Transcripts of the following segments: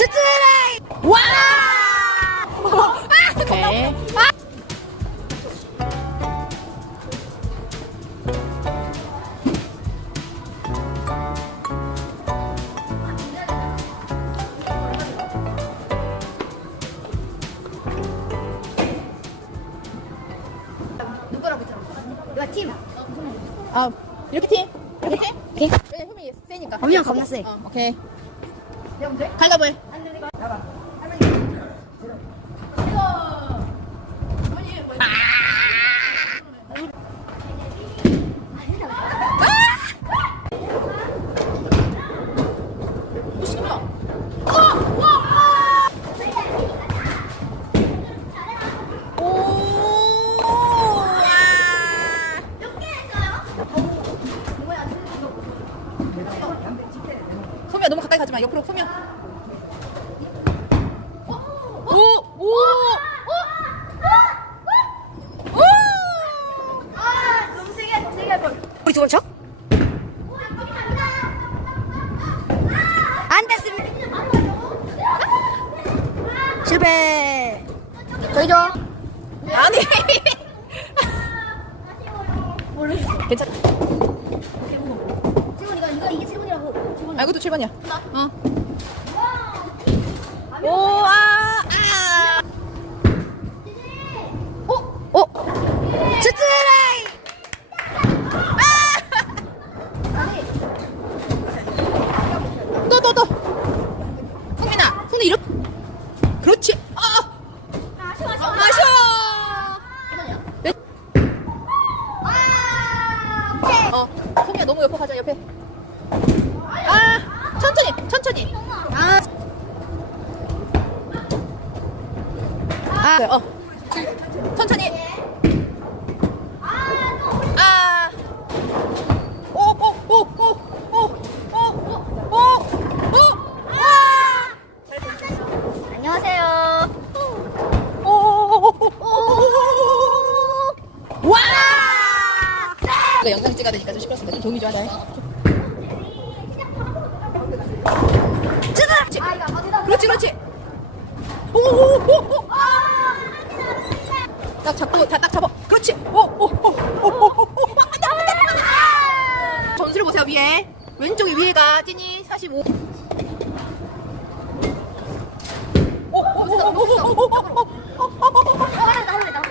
스트라이! 와! 오케이. 누구라고 했잖아. 이거 팀. 아, 이렇게 팀? 이렇게 팀? 팀. 왜 흠이 세니까. 엄청 겁나 세. 어, 오케이. 갈가보 해. 해줘. 아니. 모르겠어. 괜찮아. 이거 이게 7번이라고. 7번이야. 아, 이것도 7번이야. 어. 오, 아. 이거 영상 찍어야 되니까 좀 시끄럽습니다. 좀 조용히 좀 하자. 아, 어디다? 그렇지, 그렇지. 오, 오, 오, 오. 딱 잡고 다 딱 잡아. 그렇지. 오, 오, 오, 오, 오, 오, 오. 안돼, 안돼, 안돼. 점수를 보세요 위에. 왼쪽이 위에가 찐이 45. 오, 오, 오, 오, 오, 오, 오, 오, 오, 오, 오. 아, 나올래, 나올래.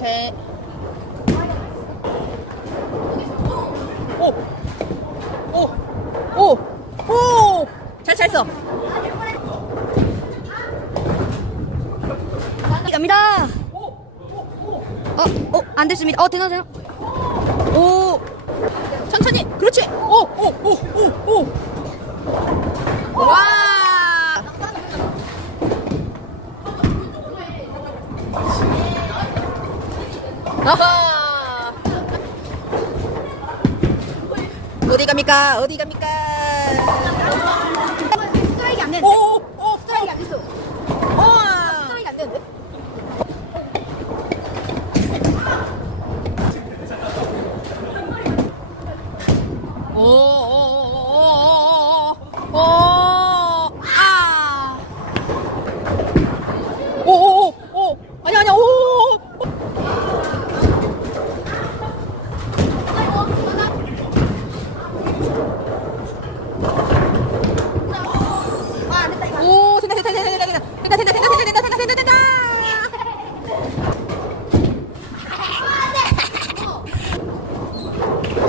오케이. 오! 오! 오! 오! 잘 찼어. 갑니다. 어, 어, 안 됐습니다. 어, 되나, 되나? 오, 천천히. 그렇지. 오! 오! 오! 오! 오! 와! 어디 갑니까? 어디 갑니까?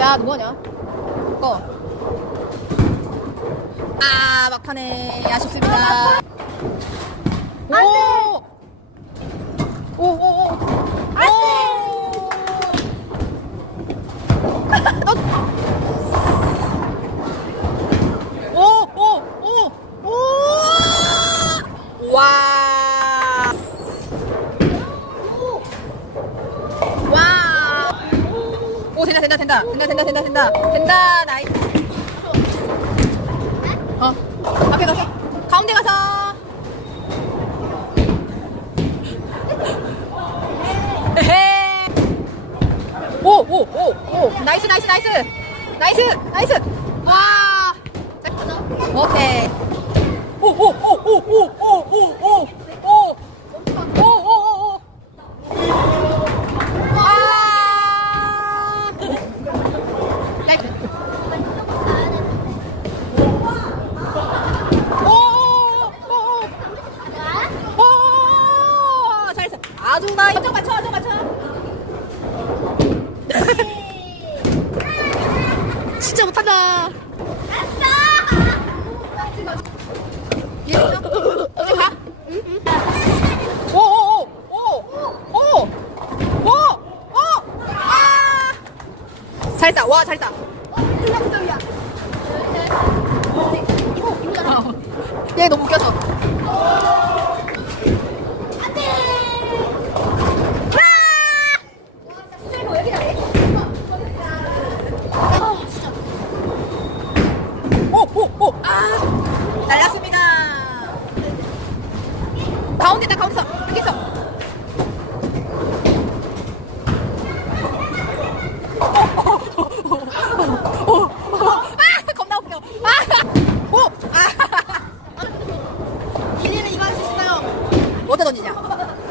야, 너 뭐하냐? 꺼. 아, 막판에 아쉽습니다. 오! 오, 오, 오. 안 돼! 어? 오, 된다. 된다. 나이 어 앞에 가서. 가운데 가서. 오오오오 오, 오. 나이스 나이스 나이스. 나이스 나이스. 와 오케이. 오오오오오. 간다. 이쪽 맞춰, 이쪽 맞춰. 진짜 못한다. 잘했다. 와, 잘했다. 어, 어. 얘 너무 웃겨서. 돈이냐?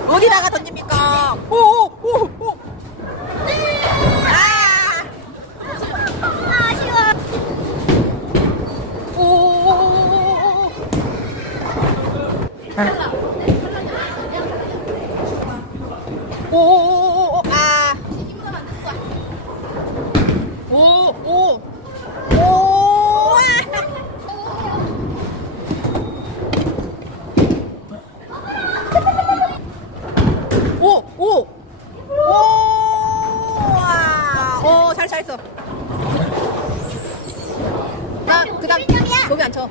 어디다가 던지 오, 오, 오, 와, 오, 잘, 잘했어. 나, 그 다음, 여기 앉혀.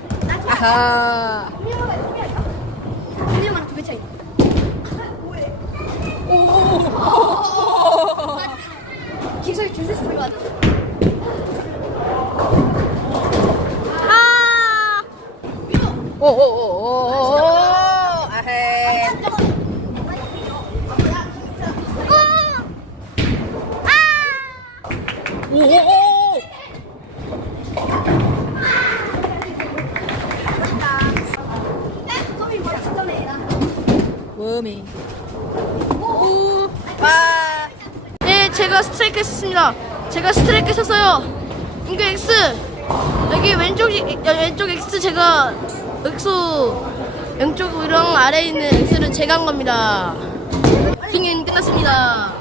아하. 분명한 두배 차이. 오, 오, 김석이 줄수 있을 것 같아. 아! 오, 오, 오, 오, 오, 아헤. 오, 오, 오. 워밍. 오, 와. 네, 제가 스트라이크 했습니다. 제가 스트라이크 했었어요. 이거 X. 여기 왼쪽, 왼쪽 X 제가, X, 왼쪽 우령 아래에 있는 X는 제가 한 겁니다. 핑은 끝났습니다.